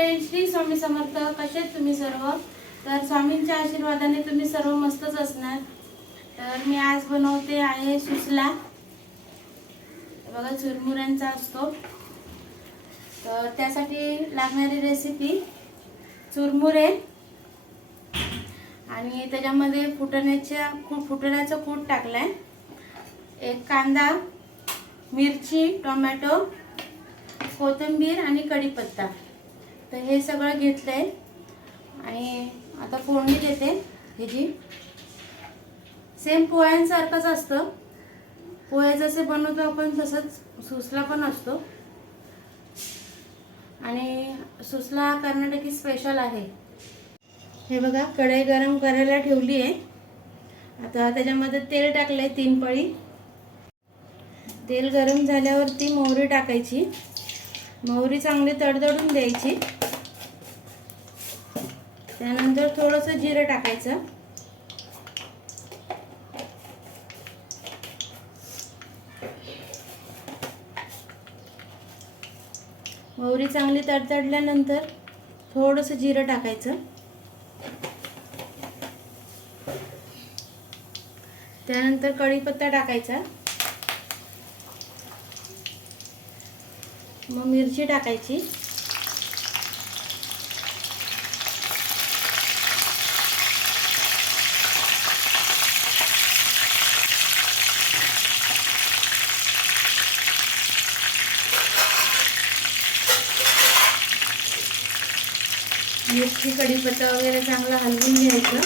Friends, Shri Swami Samarth. कसे आहेत तुम्ही सर्व? तर स्वामींच्या आशीर्वादाने तुम्ही सर्व मस्तच असणार. तर मी आज बनवते आहे सुसला. बघा चुरमुऱ्यांचा असतो. तर त्यासाठी लागणारी रेसिपी चुरमुरे आणि त्याच्यामध्ये फुटाण्याचं कूट टाकलाय, एक कांदा, मिरची, टोमॅटो, कोथिंबीर आणि कढीपत्ता. तर हे सगळं घेतलंय आणि आता फोडणी देते. ह्याची सेम पोह्यांसारखंच असतं. पोहे जसे बनवतो आपण तसंच सुसला पण असतो आणि सुसला कर्नाटकी स्पेशल आहे. हे बघा कढई गरम करायला ठेवली आहे. आता त्याच्यामध्ये तेल टाकलंय 3 पळी. तेल गरम झाल्यावरती मोहरी टाकायची. मोहरी चांगली तडतडून द्यायची. त्यानंतर थोडंसं जिरं टाकायचं. मोहरी चांगली तडतडल्यानंतर थोडंसं जिरं टाकायचं. त्यानंतर कढीपत्ता टाकायचा. मग मिरची टाकायची. मिरची कढीपत्ता वगैरे चांगला हलवून घ्यायचं.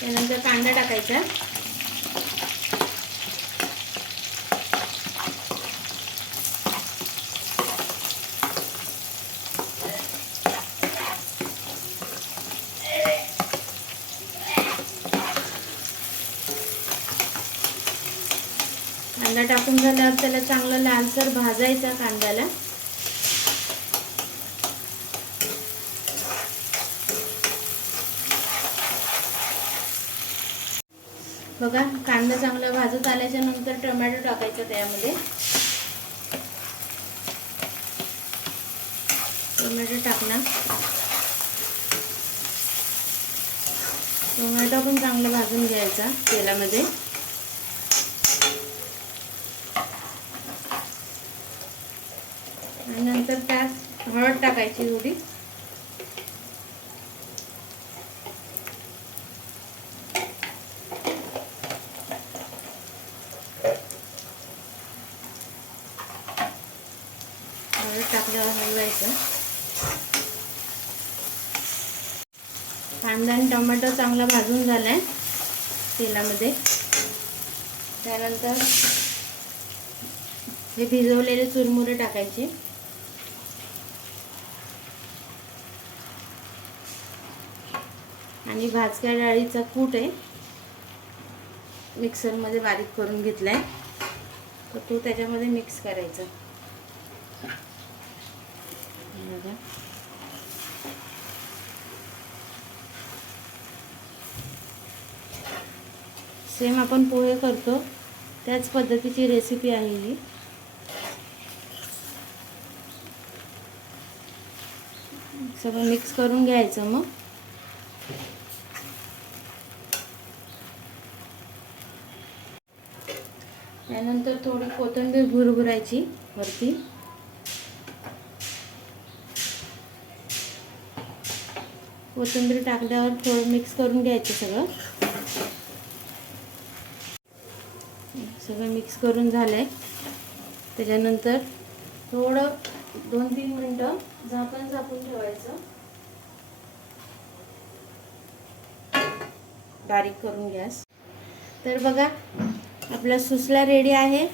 त्यानंतर कांदा टाकायचा. कांदा टाकून झाल्यावर त्याला चांगलं लालसर भाजायचा कांद्याला. बघा कांदा चांगला भाजत आल्याच्या नंतर टोमॅटो टाकायचा त्यामध्ये. टोमॅटो टाकणार. टोमॅटो पण चांगला भाजून घ्यायचा तेलामध्ये. आणि नंतर त्यात हळद टाकायची थोडी. टाकल्यावर हलवायचं. कांदा आणि टोमॅटो चांगला भाजून झालाय तेलामध्ये. त्यानंतर हे भिजवलेले चुरमुरे टाकायचे. आणि भाजक्या डाळीचा कूट आहे, मिक्सरमध्ये बारीक करून घेतलाय. तर तो त्याच्यामध्ये मिक्स करायचा. सेम आपण पोहे करतो त्याच पद्धतीची रेसिपी आहे ही. सगळं मिक्स करून घ्यायचं. मग त्यानंतर थोडी कोथिंबीर भुरभुरायची वरती. कोथिंबीर टाकल्यावर थोडं मिक्स करून घ्यायचं सगळं. सगळं मिक्स करून झालंय. त्याच्यानंतर थोडं 2-3 मिनटं झाकून ठेवायचं. बारीक करून गॅस. तर बघा आपला सुसला रेडी आहे.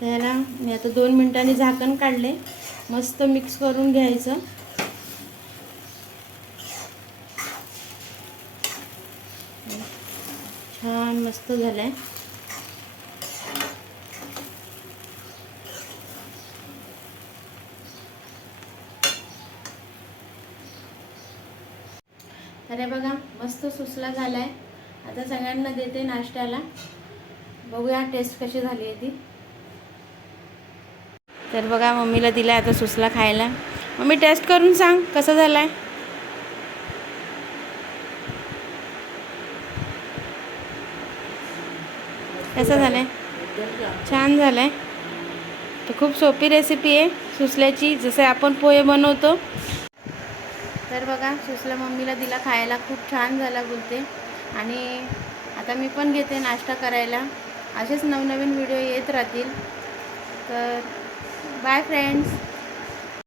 त्याला मी आता 2 मिनिटांनी झाकण काढले. मस्त मिक्स करून घ्यायचं. छान मस्त झालंय. अरे बघा मस्त सुसला झालाय. आता सगळ्यांना देते नाश्त्याला. बघूया टेस्ट कशी झाली आहे ती. तर बघा मम्मीला दिला आता सुसला खायला. मम्मी टेस्ट करून सांग कसा झाला आहे. कसा झाला आहे? छान झाला आहे. तर खूप सोपी रेसिपी आहे सुसल्याची, जसं आपण पोहे बनवतो. तर बघा सुसला मम्मीला दिला खायला, खूप छान झाला बोलते. आणि आता मी पण घेते नाश्ता करायला. असेच नवनवीन व्हिडिओ येत राहतील. तर बाय फ्रेंड्स.